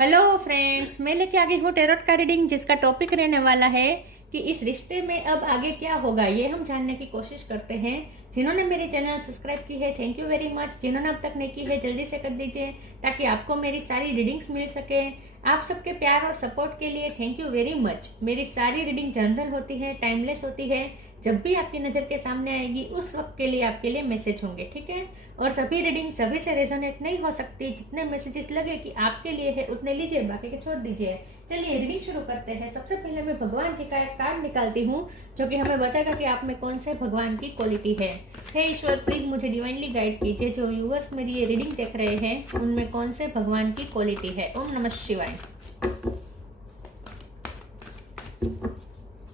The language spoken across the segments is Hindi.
हेलो फ्रेंड्स, मैं लेके आ गई हूँ टेरोट का रीडिंग, जिसका टॉपिक रहने वाला है कि इस रिश्ते में अब आगे क्या होगा। ये हम जानने की कोशिश करते हैं। जिन्होंने मेरी चैनल सब्सक्राइब की है, थैंक यू वेरी मच। जिन्होंने अब तक नहीं की है, जल्दी से कर दीजिए ताकि आपको मेरी सारी रीडिंग्स मिल सके। आप सबके प्यार और सपोर्ट के लिए थैंक यू वेरी मच। मेरी सारी रीडिंग जनरल होती है, टाइमलेस होती है। जब भी आपकी नज़र के सामने आएगी उस वक्त के लिए आपके लिए मैसेज होंगे, ठीक है। और सभी रीडिंग सभी से रेजोनेट नहीं हो सकती। जितने मैसेजेस लगे कि आपके लिए है उतने लीजिए, बाकी के छोड़ दीजिए। चलिए रीडिंग शुरू करते हैं। सबसे पहले मैं भगवान जी का एक कार्ड निकालती हूँ जो कि हमें बताएगा कि आप में कौन से भगवान की क्वालिटी है। हे ईश्वर, प्लीज मुझे डिवाइनली गाइड कीजिए। जो व्यूअर्स मेरी ये रीडिंग देख रहे हैं उनमें कौन से भगवान की क्वालिटी है। ओम नमः शिवाय।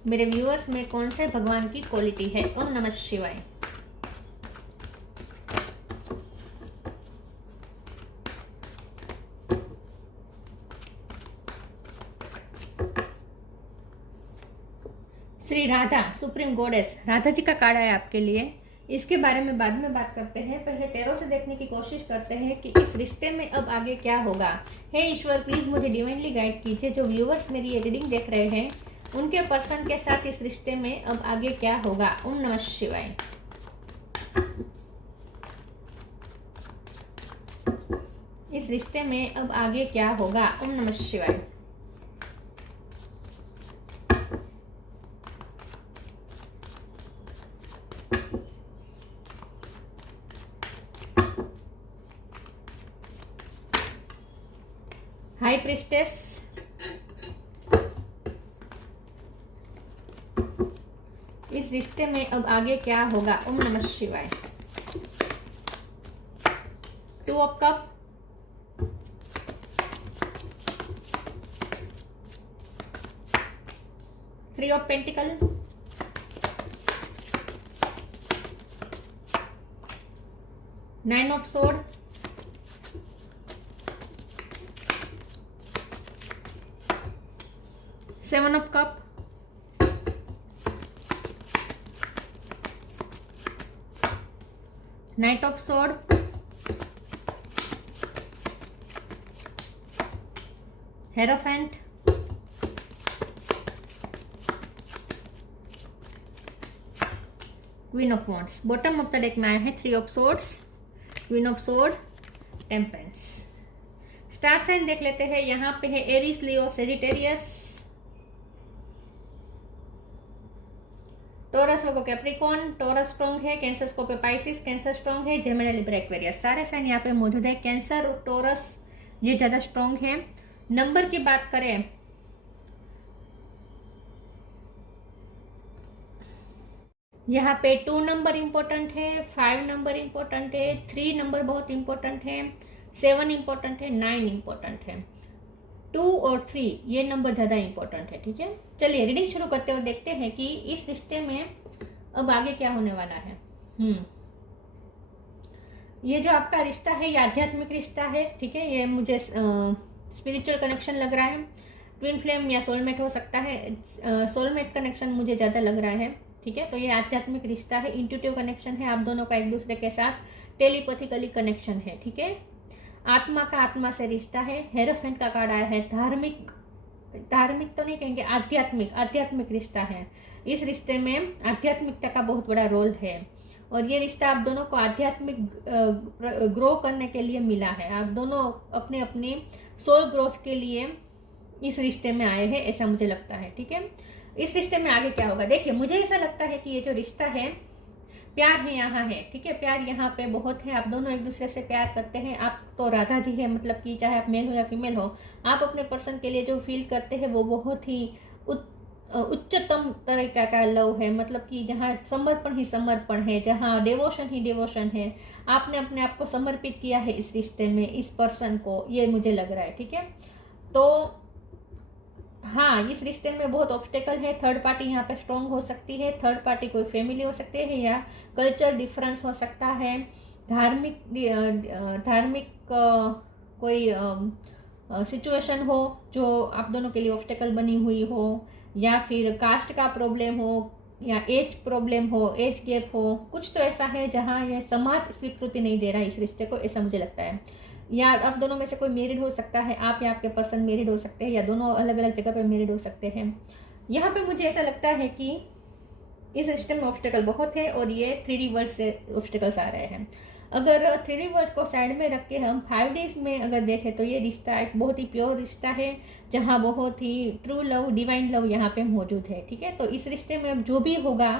मेरे व्यूअर्स में कौन से भगवान की क्वालिटी है। ओम नमः शिवाय। श्री राधा, सुप्रीम गॉडेस राधा जी का कार्ड है आपके लिए। इसके बारे में बाद में बात करते हैं। पहले टेरो से देखने की कोशिश करते हैं कि इस रिश्ते में अब आगे क्या होगा। हे ईश्वर, प्लीज मुझे डिवाइनली गाइड कीजिए। जो व्यूअर्स मेरी ये रीडिंग देख रहे हैं उनके पर्सन के साथ इस रिश्ते में अब आगे क्या होगा। ओम नमः शिवाय। इस रिश्ते में अब आगे क्या होगा। ओम नमः शिवाय। हाई प्रिस्टेस, इस रिश्ते में अब आगे क्या होगा। ओम नमः शिवाय। Two of cup, three of pentacle, nine of sword, seven of cup, knight of sword, hierophant, queen of wands. Bottom of the deck में आया है three of swords, queen of sword, temperance. Star sign देख लेते हैं। यहाँ पे है एरीज, लियो, सेजिटेरियस। टोरस लोगों कैप्रिकॉन, टोरस स्ट्रॉन्ग है। कैंसर स्कोप पे पाइसिस, कैंसर स्ट्रॉन्ग है। जेमिनी, लिब्रा, एक्वेरियस, सारे साइन यहाँ पे मौजूद है। कैंसर और टोरस ये ज्यादा स्ट्रॉन्ग है। नंबर की बात करें, यहाँ पे 2 नंबर इंपॉर्टेंट है, 5 नंबर इंपॉर्टेंट है, 3 नंबर बहुत इंपॉर्टेंट है, 7 इंपॉर्टेंट है, 9 इंपॉर्टेंट है। 2 और 3 ये नंबर ज्यादा इंपॉर्टेंट है, ठीक है। चलिए रीडिंग शुरू करते हुए देखते हैं कि इस रिश्ते में अब आगे क्या होने वाला है। ये जो आपका रिश्ता है ये आध्यात्मिक रिश्ता है, ठीक है। ये मुझे स्पिरिचुअल कनेक्शन लग रहा है। ट्विन फ्लेम या सोलमेट हो सकता है। सोलमेट कनेक्शन मुझे ज्यादा लग रहा है, ठीक है। तो ये आध्यात्मिक रिश्ता है, इंट्यूटिव कनेक्शन है। आप दोनों का एक दूसरे के साथ टेलीपैथिकली कनेक्शन है, ठीक है। आत्मा का आत्मा से रिश्ता है। हेरोफेंट का कार्ड आया है। धार्मिक तो नहीं कहेंगे, आध्यात्मिक रिश्ता है। इस रिश्ते में आध्यात्मिकता का बहुत बड़ा रोल है और ये रिश्ता आप दोनों को आध्यात्मिक ग्रो करने के लिए मिला है। आप दोनों अपने अपने सोल ग्रोथ के लिए इस रिश्ते में आए हैं, ऐसा मुझे लगता है, ठीक है। इस रिश्ते में आगे क्या होगा, देखिए मुझे ऐसा लगता है कि ये जो रिश्ता है, प्यार है यहाँ है, ठीक है। प्यार यहाँ पे बहुत है। आप दोनों एक दूसरे से प्यार करते हैं। आप तो राधा जी है, मतलब कि चाहे आप मेल हो या फीमेल हो, आप अपने पर्सन के लिए जो फील करते हैं वो बहुत ही उच्चतम तरीका का लव है। मतलब कि जहाँ समर्पण ही समर्पण है, जहाँ डिवोशन ही डिवोशन है। आपने अपने आप को समर्पित किया है इस रिश्ते में, इस पर्सन को, ये मुझे लग रहा है, ठीक है। तो हाँ, इस रिश्ते में बहुत ऑब्स्टेकल है। थर्ड पार्टी यहाँ पे स्ट्रॉन्ग हो सकती है। थर्ड पार्टी कोई फैमिली हो सकती है या कल्चर डिफरेंस हो सकता है। धार्मिक कोई सिचुएशन हो जो आप दोनों के लिए ऑब्स्टेकल बनी हुई हो, या फिर कास्ट का प्रॉब्लम हो, या एज प्रॉब्लम हो, एज गैप हो। कुछ तो ऐसा है जहाँ ये समाज स्वीकृति नहीं दे रहा है इस रिश्ते को, ऐसा मुझे लगता है। या आप दोनों में से कोई मैरिड हो सकता है, आप या आपके पर्सन मैरिड हो सकते हैं, या दोनों अलग अलग जगह पे मैरिड हो सकते हैं। यहाँ पे मुझे ऐसा लगता है कि इस रिश्ते में ऑब्स्टेकल बहुत है और ये 3D वर्ड से ऑब्स्टेकल्स आ रहे हैं। अगर 3D वर्ड को साइड में रख के हम 5 डेज में अगर देखें तो ये रिश्ता एक बहुत ही प्योर रिश्ता है, जहाँ बहुत ही ट्रू लव, डिवाइन लव यहाँ पे मौजूद है। ठीक है, तो इस रिश्ते में जो भी होगा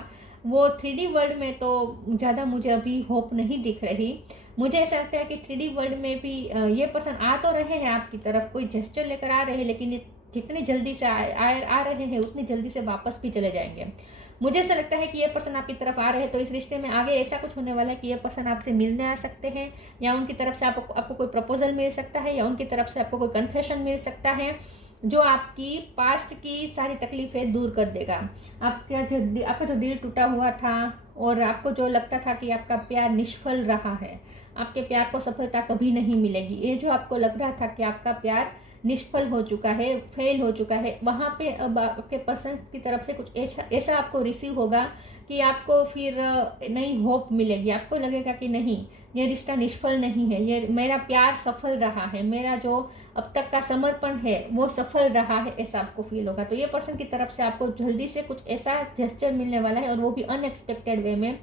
वो 3D वर्ल्ड में तो ज़्यादा मुझे अभी होप नहीं दिख रही। मुझे ऐसा लगता है कि 3D वर्ल्ड में भी ये पर्सन आ तो रहे हैं आपकी तरफ, कोई जेस्चर लेकर आ रहे हैं, लेकिन ये जितनी जल्दी से आ रहे हैं उतनी जल्दी से वापस भी चले जाएंगे। मुझे ऐसा लगता है कि ये पर्सन आपकी तरफ आ रहे हैं, तो इस रिश्ते में आगे ऐसा कुछ होने वाला है कि ये पर्सन आपसे मिलने आ सकते हैं, या उनकी तरफ से आपको कोई प्रपोजल मिल सकता है, या उनकी तरफ से आपको कोई कन्फेशन मिल सकता है जो आपकी पास्ट की सारी तकलीफें दूर कर देगा। आपका जो दिल टूटा हुआ था और आपको जो लगता था कि आपका प्यार निष्फल रहा है, आपके प्यार को सफलता कभी नहीं मिलेगी, ये जो आपको लग रहा था कि आपका प्यार निष्फल हो चुका है, फेल हो चुका है, वहाँ पे अब आपके पर्सन की तरफ से कुछ ऐसा आपको रिसीव होगा कि आपको फिर नई होप मिलेगी। आपको लगेगा कि नहीं, ये रिश्ता निष्फल नहीं है, ये मेरा प्यार सफल रहा है, मेरा जो अब तक का समर्पण है वो सफल रहा है, ऐसा आपको फील होगा। तो ये पर्सन की तरफ से आपको जल्दी से कुछ ऐसा जेस्चर मिलने वाला है, और वो भी अनएक्सपेक्टेड वे में,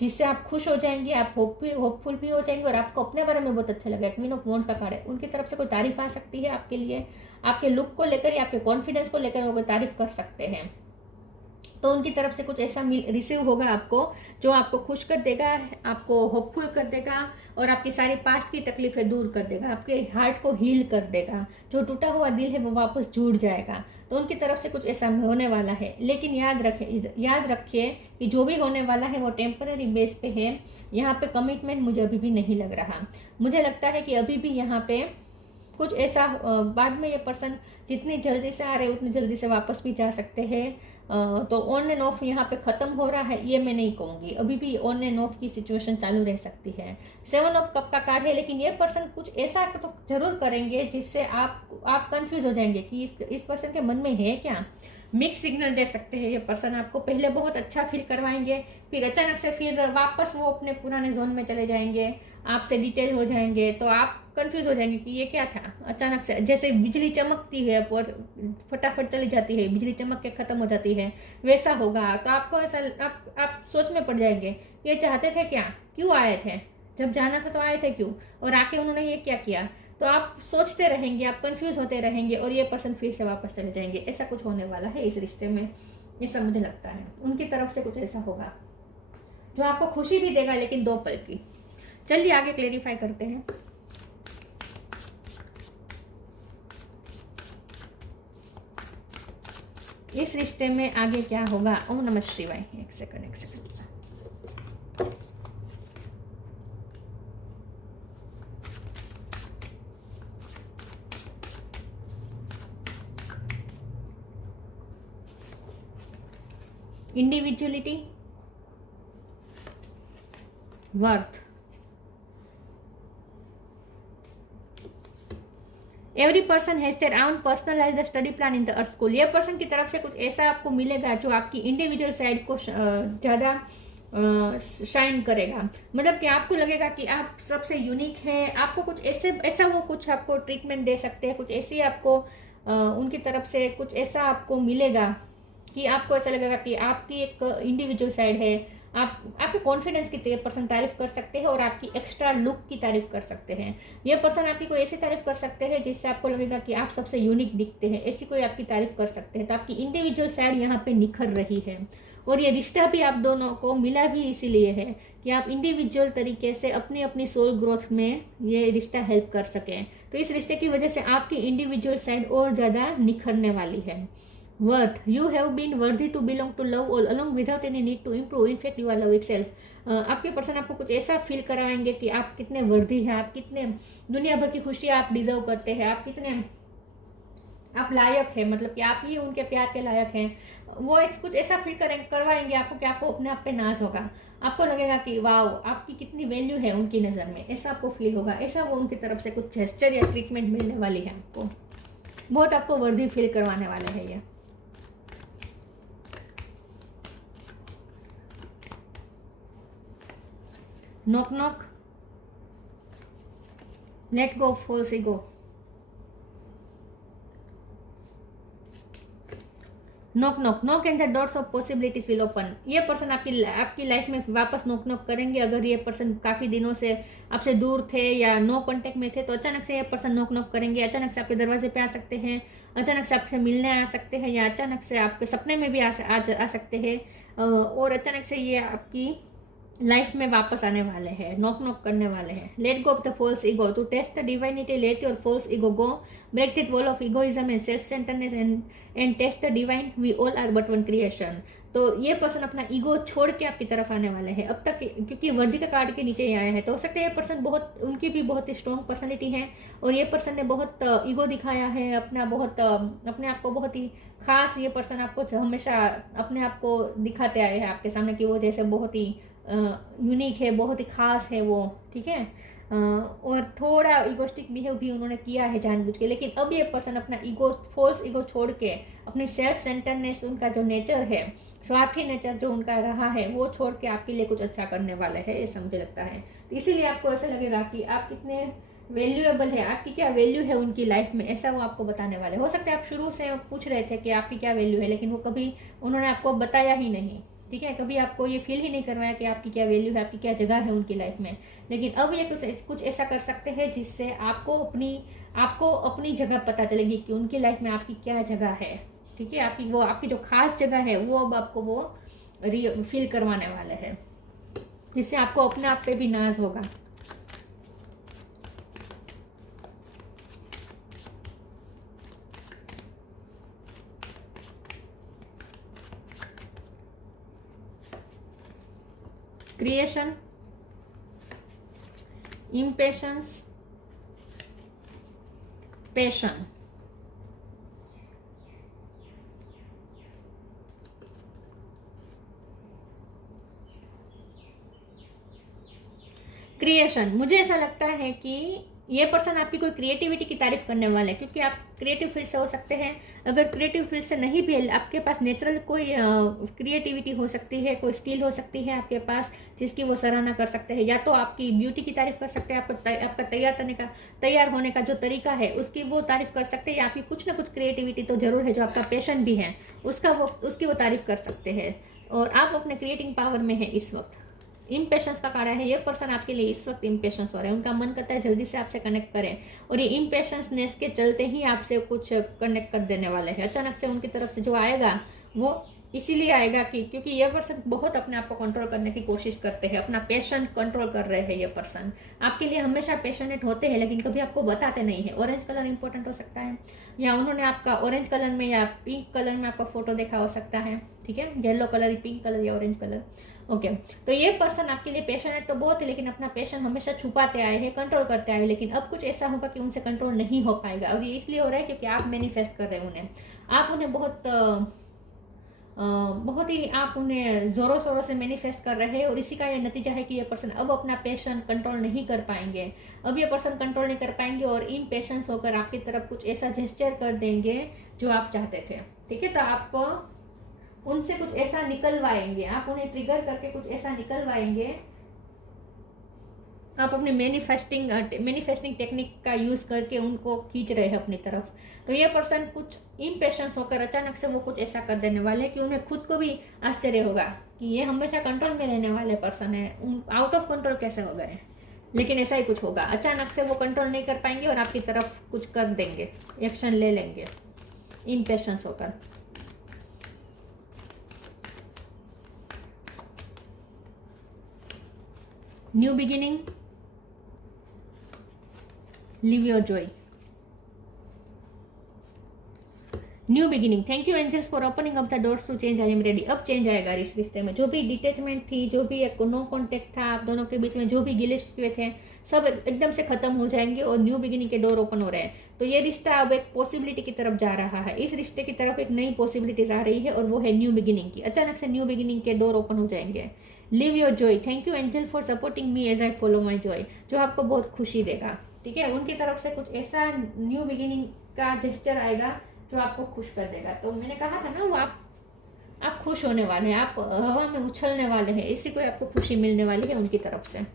जिससे आप खुश हो जाएंगे, आप होपफुल भी हो जाएंगे, और आपको अपने बारे में बहुत अच्छा लगेगा। क्वीन ऑफ वॉन्ड्स का कार्ड है, उनकी तरफ से कोई तारीफ आ सकती है आपके लिए, आपके लुक को लेकर या आपके कॉन्फिडेंस को लेकर वो कोई तारीफ कर सकते हैं। तो उनकी तरफ से कुछ ऐसा रिसीव होगा आपको जो आपको खुश कर देगा, आपको होपफुल कर देगा, और आपकी सारी पास्ट की तकलीफें दूर कर देगा, आपके हार्ट को हील कर देगा, जो टूटा हुआ दिल है वो वापस जुड़ जाएगा। तो उनकी तरफ से कुछ ऐसा होने वाला है, लेकिन याद रखिए कि जो भी होने वाला है वो टेम्पररी बेस पे है। यहाँ पे कमिटमेंट मुझे अभी भी नहीं लग रहा। मुझे लगता है कि अभी भी यहाँ पे कुछ ऐसा बाद में ये पर्सन जितनी जल्दी से आ रहे उतनी जल्दी से वापस भी जा सकते हैं। तो ऑन एंड ऑफ यहाँ पे खत्म हो रहा है ये मैं नहीं कहूँगी, अभी भी ऑन एंड ऑफ की सिचुएशन चालू रह सकती है। 7 ऑफ कप का कार्ड है, लेकिन ये पर्सन कुछ ऐसा तो जरूर करेंगे जिससे आप कंफ्यूज हो जाएंगे कि इस पर्सन के मन में है क्या। मिक्स सिग्नल दे सकते हैं ये पर्सन आपको, पहले बहुत अच्छा फील करवाएंगे, फिर अचानक से फिर वापस वो अपने पुराने जोन में चले जाएंगे, आपसे डिटेल हो जाएंगे, तो आप कंफ्यूज हो जाएंगे कि ये क्या था। अचानक से जैसे बिजली चमकती है और फटाफट चली जाती है, बिजली चमक के खत्म हो जाती है, वैसा होगा। तो आपको ऐसा आप सोच में पड़ जाएंगे, ये चाहते थे क्या, क्यों आए थे, जब जाना था तो आए थे क्यों, और आके उन्होंने ये क्या किया। तो आप सोचते रहेंगे, आप कंफ्यूज होते रहेंगे, और ये पर्सन फिर से वापस चले जाएंगे। ऐसा कुछ होने वाला है इस रिश्ते में, ऐसा मुझे लगता है। उनकी तरफ से कुछ ऐसा होगा जो आपको खुशी भी देगा, लेकिन 2 पल की। चलिए आगे क्लेरिफाई करते हैं। इस रिश्ते में आगे क्या होगा। ओम नमः शिवाय। एक second. Individuality, worth, every person has their own personalised study plan in the earth school. ये पर्सन की तरफ से कुछ ऐसा आपको मिलेगा जो आपकी इंडिविजुअल साइड को ज़्यादा शाइन करेगा। मतलब कि आपको लगेगा कि आप सबसे यूनिक हैं, आपको कुछ ऐसा वो कुछ आपको ट्रीटमेंट दे सकते हैं, कुछ ऐसी आपको उनकी तरफ से कुछ ऐसा आपको मिलेगा कि आपको ऐसा लगेगा कि आपकी एक इंडिविजुअल साइड है। आपके कॉन्फिडेंस की पर्सन तारीफ कर सकते हैं, और आपकी एक्स्ट्रा लुक की तारीफ कर सकते हैं। ये पर्सन आपकी कोई ऐसी तारीफ कर सकते हैं जिससे आपको लगेगा कि आप सबसे यूनिक दिखते हैं, ऐसी कोई आपकी तारीफ कर सकते हैं। तो आपकी इंडिविजुअल साइड यहाँ पे निखर रही है, और ये रिश्ता भी आप दोनों को मिला भी इसीलिए है कि आप इंडिविजुअल तरीके से अपनी अपनी सोल ग्रोथ में ये रिश्ता हेल्प कर सकें। तो इस रिश्ते की वजह से आपकी इंडिविजुअल साइड और ज़्यादा निखरने वाली है। Worth, you have been worthy to belong to love all along without any need to improve, in fact you are love itself. आपके पर्सन आपको कुछ ऐसा फील कराएंगे कि आप कितने वर्दी हैं, आप कितने दुनिया भर की खुशियाँ आप डिजर्व करते हैं, आप कितने आप लायक हैं, मतलब कि आप ही उनके प्यार के लायक हैं। वो कुछ ऐसा फील करवाएंगे आपको कि आपको अपने आप पे नाज होगा, आपको लगेगा कि वाओ आपकी कितनी वैल्यू है उनकी नज़र में, ऐसा आपको फील होगा। ऐसा वो उनकी तरफ से कुछ जेस्चर या ट्रीटमेंट मिलने वाली है आपको, बहुत आपको वर्दी फील करवाने वाले हैं ये। Knock knock, let go false ego. Knock knock knock and the doors of possibilities will open. ये पर्सन आपकी लाइफ में वापस नॉक नॉक करेंगे। अगर ये पर्सन काफी दिनों से आपसे दूर थे या नो कांटेक्ट में थे तो अचानक से ये पर्सन नॉक नॉक करेंगे, अचानक से आपके दरवाजे पे आ सकते हैं, अचानक से आपसे मिलने आ सकते हैं, या अचानक से आपके सपने में भी आ सकते हैं, और अचानक से ये आपकी लाइफ में वापस आने वाले हैं, नॉक नॉक करने वाले हैं। Let go of the false ego to test the divinity. Let your false ego go, break that wall of egoism and self centreness and test the divine. We all are but one creation. तो ये पर्सन अपना ईगो छोड़ के आपकी तरफ आने वाले हैं। अब तक क्योंकि वर्दी का कार्ड के नीचे ही आया है तो हो सकता है ये पर्सन उनकी भी बहुत ही स्ट्रॉन्ग पर्सनैलिटी है और ये पर्सन ने बहुत ईगो दिखाया है, अपने आप को बहुत ही खास, ये पर्सन आपको हमेशा अपने आप को दिखाते आए हैं आपके सामने कि वो जैसे बहुत ही यूनिक है, बहुत ही खास है वो, ठीक है। और थोड़ा इगोस्टिक बिहेव भी उन्होंने किया है जानबूझ के, लेकिन अब ये पर्सन अपना फॉल्स ईगो छोड़ के अपनी सेल्फ सेंटरनेस, उनका जो नेचर है, स्वार्थी नेचर जो उनका रहा है, वो छोड़ के आपके लिए कुछ अच्छा करने वाले हैं, ऐसा मुझे लगता है। तो इसीलिए आपको ऐसा लगेगा कि आप कितने वैल्यूएबल है, आपकी क्या वैल्यू है उनकी लाइफ में, ऐसा वो आपको बताने वाले। हो सकता है आप शुरू से पूछ रहे थे कि आपकी क्या वैल्यू है, लेकिन वो कभी उन्होंने आपको बताया ही नहीं, ठीक है। कभी आपको ये फील ही नहीं करवाया कि आपकी क्या वैल्यू है, आपकी क्या जगह है उनकी लाइफ में। लेकिन अब ये कुछ ऐसा कर सकते हैं जिससे आपको अपनी जगह पता चलेगी कि उनकी लाइफ में आपकी क्या जगह है, ठीक है। आपकी जो खास जगह है वो अब आपको वो फील करवाने वाले हैं, जिससे आपको अपने आप पे भी नाज होगा। Creation, impatience, passion. क्रिएशन, मुझे ऐसा लगता है कि ये पर्सन आपकी कोई क्रिएटिविटी की तारीफ करने वाले हैं, क्योंकि आप क्रिएटिव फील्ड से हो सकते हैं। अगर क्रिएटिव फील्ड से नहीं भी, आपके पास नेचुरल कोई क्रिएटिविटी हो सकती है, कोई स्किल हो सकती है आपके पास जिसकी वो सराहना कर सकते हैं। या तो आपकी ब्यूटी की तारीफ कर सकते हैं, आपका तैयार होने का जो तरीका है उसकी वो तारीफ कर सकते हैं, या आपकी कुछ ना कुछ क्रिएटिविटी तो जरूर है, जो आपका पैशन भी है उसकी वो तारीफ कर सकते हैं। और आप अपने क्रिएटिंग पावर में है इस वक्त। इम्पेशंस का कार्ड है, ये पर्सन आपके लिए इस वक्त इम्पेशंस हो रहे हैं, उनका मन करता है जल्दी से आपसे कनेक्ट करें, और ये इम्पेशंसनेस के चलते ही आपसे कुछ कनेक्ट कर देने वाले हैं। अचानक से उनकी तरफ से जो आएगा वो इसीलिए आएगा क्योंकि ये पर्सन बहुत अपने आप को कंट्रोल करने की कोशिश करते हैं, अपना पैशन कंट्रोल कर रहे हैं। ये पर्सन आपके लिए हमेशा पैशनेट होते हैं, लेकिन कभी आपको बताते नहीं है। ऑरेंज कलर इंपॉर्टेंट हो सकता है, या उन्होंने आपका ऑरेंज कलर में या पिंक कलर में आपका फोटो देखा हो सकता है, ठीक है। येलो कलर, पिंक कलर या ऑरेंज कलर, ओके। तो ये पर्सन आपके लिए पैशनेट तो बहुत है, लेकिन अपना पैशन हमेशा छुपाते आए हैं, कंट्रोल करते आए, लेकिन अब कुछ ऐसा होगा कि उनसे कंट्रोल नहीं हो पाएगा। और ये इसलिए हो रहा है क्योंकि आप मैनिफेस्ट कर रहे हैं उन्हें, आप उन्हें बहुत ही आप उन्हें जोरों शोरों से मैनिफेस्ट कर रहे हैं, और इसी का ये नतीजा है कि ये पर्सन अब अपना पैशन कंट्रोल नहीं कर पाएंगे। अब ये पर्सन कंट्रोल नहीं कर पाएंगे और इम्पेशंस होकर आपकी तरफ कुछ ऐसा जेस्चर कर देंगे जो आप चाहते थे, ठीक है। तो आप उनसे कुछ ऐसा निकलवाएंगे, आप उन्हें ट्रिगर करके कुछ ऐसा निकलवाएंगे, आप अपने मैनिफेस्टिंग टेक्निक का यूज करके उनको खींच रहे हैं अपनी तरफ। तो ये पर्सन कुछ इम्पेशंस होकर अचानक से वो कुछ ऐसा कर देने वाले हैं कि उन्हें खुद को भी आश्चर्य होगा कि ये हमेशा कंट्रोल में रहने वाले पर्सन है, आउट ऑफ कंट्रोल कैसे हो गए। लेकिन ऐसा ही कुछ होगा, अचानक से वो कंट्रोल नहीं कर पाएंगे और आपकी तरफ कुछ कर देंगे, एक्शन ले लेंगे इम्पेशंस होकर। New beginning, live your joy, new beginning. Thank you angels for opening up the doors to change. I am ready. अब चेंज आएगा इस रिश्ते में, जो भी डिटेचमेंट थी, जो भी एक नो कॉन्टेक्ट था आप दोनों के बीच में, जो भी गिले शिकवे थे, सब एकदम से खत्म हो जाएंगे और न्यू बिगिनिंग के डोर ओपन हो रहे हैं। तो ये रिश्ता अब एक पॉसिबिलिटी की तरफ जा रहा है, इस रिश्ते की तरफ एक नई पॉसिबिलिटीज आ रही है, और वो है न्यू बिगिनिंग की। अचानक से न्यू बिगिनिंग के डोर ओपन हो जाएंगे। Live your joy. Thank you angel for supporting me as I follow my joy, जो आपको बहुत खुशी देगा, ठीक है। उनकी तरफ से कुछ ऐसा न्यू बिगिनिंग का जेस्चर आएगा जो आपको खुश कर देगा। तो मैंने कहा था ना, वो आप खुश होने वाले हैं, आप हवा में उछलने वाले हैं, इसी को आपको खुशी मिलने वाली है उनकी तरफ से।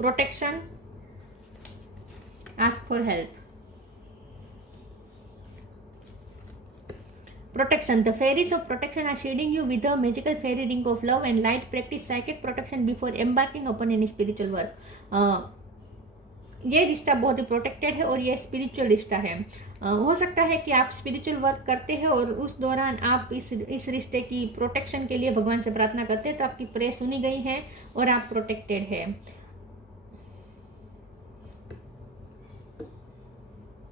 Protection, ask for help. Protection. The fairies of protection are shielding you with a magical fairy ring of love and light. Practice psychic protection before embarking upon any spiritual work. ये रिश्ता बहुत ही प्रोटेक्टेड है और ये स्पिरिचुअल रिश्ता है। हो सकता है कि आप स्पिरिचुअल वर्क करते हैं और उस दौरान आप इस रिश्ते की प्रोटेक्शन के लिए भगवान से प्रार्थना करते हैं, तो आपकी प्रेयर सुनी गई है और आप प्रोटेक्टेड है।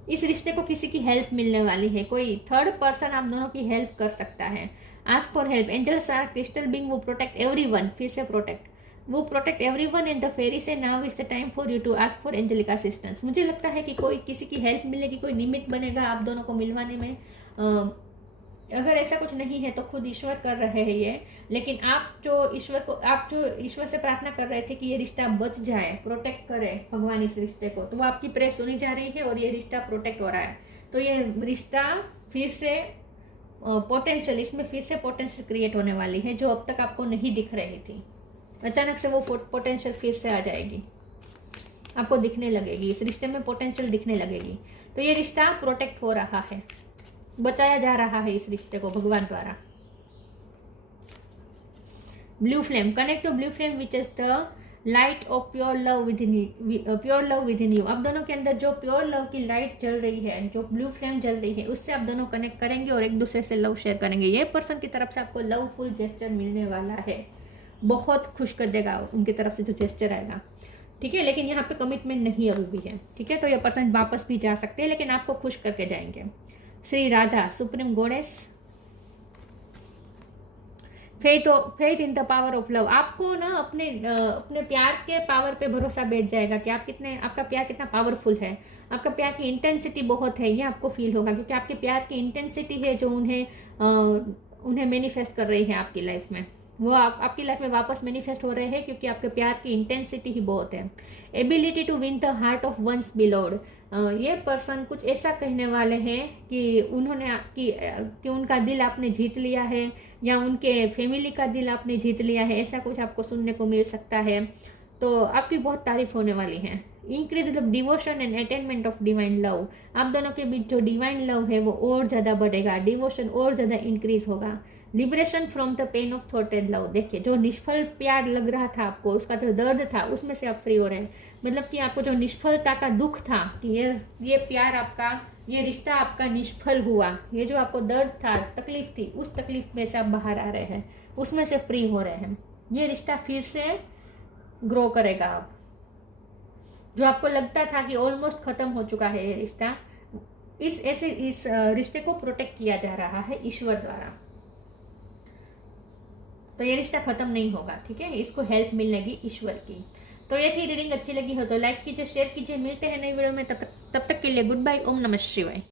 इस रिश्ते को किसी की हेल्प मिलने वाली है, कोई थर्ड पर्सन आप दोनों की हेल्प कर सकता है। Ask for help. Angels are crystal being, वो प्रोटेक्ट एवरीवन। फिर से प्रोटेक्ट, वो protect everyone in the fairy से now is the time for you to ask for angelic assistance. मुझे लगता है कि कोई किसी की हेल्प मिलेगी, कोई निमित्त बनेगा आप दोनों को मिलवाने में। अगर ऐसा कुछ नहीं है तो खुद ईश्वर कर रहे हैं ये, लेकिन आप जो ईश्वर से प्रार्थना कर रहे थे कि ये रिश्ता बच जाए, प्रोटेक्ट करे भगवान इस रिश्ते को, तो वो आपकी प्रेयर सुनी जा रही है और ये रिश्ता प्रोटेक्ट हो रहा है। तो ये रिश्ता फिर से पोटेंशियल, इसमें फिर से पोटेंशियल क्रिएट होने वाली है जो अब तक आपको नहीं दिख रही थी। अचानक से वो पोटेंशियल फिर से आ जाएगी, आपको दिखने लगेगी, इस रिश्ते में पोटेंशियल दिखने लगेगी। तो ये रिश्ता प्रोटेक्ट हो रहा है, बचाया जा रहा है इस रिश्ते को भगवान द्वारा। Blue flame. Connect to blue flame which is the light of pure love within you. आप दोनों के अंदर जो प्योर लव की लाइट जल रही है, जो ब्लू फ्लेम जल रही है, उससे आप दोनों कनेक्ट करेंगे और एक दूसरे से लव शेयर करेंगे। ये पर्सन की तरफ से आपको लवफुल जेस्चर मिलने वाला है, बहुत खुश कर देगा उनकी तरफ से जो जेस्चर आएगा, ठीक है। लेकिन यहाँ पे कमिटमेंट नहीं अभी भी है, ठीक है। तो ये पर्सन वापस भी जा सकते हैं, लेकिन आपको खुश करके जाएंगे। Shri Radha, supreme goddess. Faith in the power of love. आपको ना अपने प्यार के पावर पे भरोसा बैठ जाएगा कि आपका प्यार कितना पावरफुल है, आपका प्यार की इंटेंसिटी बहुत है, ये आपको फील होगा, क्योंकि आपके प्यार की इंटेंसिटी है जो उन्हें मैनिफेस्ट कर रही है आपकी लाइफ में। वो आपकी लाइफ में वापस मैनिफेस्ट हो रहे हैं क्योंकि आपके प्यार की इंटेंसिटी ही बहुत है। Ability to win the heart of one's beloved. ये पर्सन कुछ ऐसा कहने वाले हैं कि उनका दिल आपने जीत लिया है या उनके फैमिली का दिल आपने जीत लिया है, ऐसा कुछ आपको सुनने को मिल सकता है। तो आपकी बहुत तारीफ होने वाली है। Increase the devotion and attainment of divine love. आप दोनों के बीच जो डिवाइन लव है वो और ज़्यादा बढ़ेगा, डिवोशन और ज़्यादा इंक्रीज होगा। Liberation from the pain of thought and love. देखिए, जो निष्फल प्यार लग रहा था आपको, उसका जो दर्द था, उसमें से आप फ्री हो रहे हैं। मतलब कि आपको जो निष्फलता का दुख था कि ये प्यार आपका, ये रिश्ता आपका निष्फल हुआ, ये जो आपको दर्द था, तकलीफ थी, उस तकलीफ में से आप बाहर आ रहे हैं, उसमें से फ्री हो रहे हैं। ये रिश्ता फिर से ग्रो करेगा। अब जो आपको लगता था कि ऑलमोस्ट खत्म हो चुका है ये रिश्ता, इस रिश्ते को प्रोटेक्ट किया जा रहा है ईश्वर द्वारा। तो ये रिश्ता खत्म नहीं होगा, ठीक है। इसको हेल्प मिलेगी ईश्वर की। तो ये थी रीडिंग। अच्छी लगी हो तो लाइक कीजिए, शेयर कीजिए। मिलते हैं नई वीडियो में, तब तक के लिए गुड बाय। ओम नमः शिवाय।